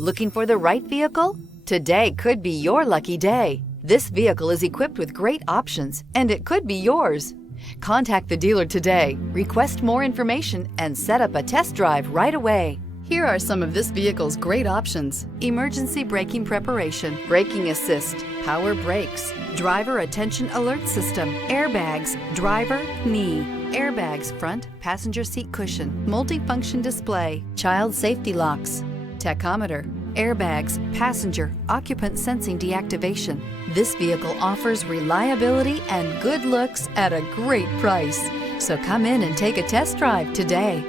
Looking for the right vehicle? Today could be your lucky day. This vehicle is equipped with great options, and it could be yours. Contact the dealer today, request more information, and set up a test drive right away. Here are some of this vehicle's great options: emergency braking preparation, braking assist, power brakes, driver attention alert system, airbags, driver, knee, airbags front, passenger seat cushion, multifunction display, child safety locks, tachometer, airbags, passenger, occupant sensing deactivation. This vehicle offers reliability and good looks at a great price. So come in and take a test drive today.